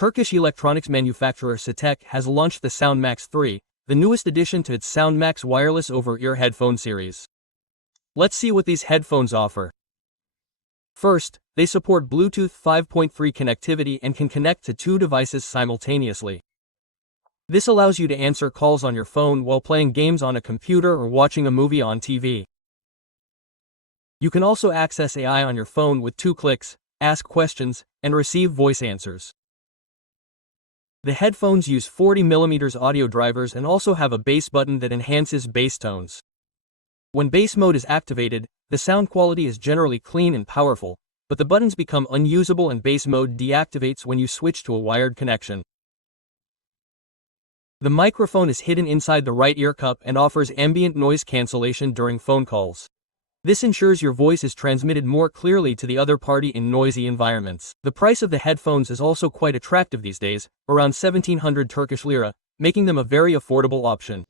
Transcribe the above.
Turkish electronics manufacturer ttec has launched the SoundMax 3, the newest addition to its SoundMax wireless over-ear headphone series. Let's see what these headphones offer. First, they support Bluetooth 5.3 connectivity and can connect to 2 devices simultaneously. This allows you to answer calls on your phone while playing games on a computer or watching a movie on TV. You can also access AI on your phone with 2 clicks, ask questions, and receive voice answers. The headphones use 40mm audio drivers and also have a bass button that enhances bass tones. When bass mode is activated, the sound quality is generally clean and powerful, but the buttons become unusable and bass mode deactivates when you switch to a wired connection. The microphone is hidden inside the right ear cup and offers ambient noise cancellation during phone calls. This ensures your voice is transmitted more clearly to the other party in noisy environments. The price of the headphones is also quite attractive these days, around 1700 Turkish lira, making them a very affordable option.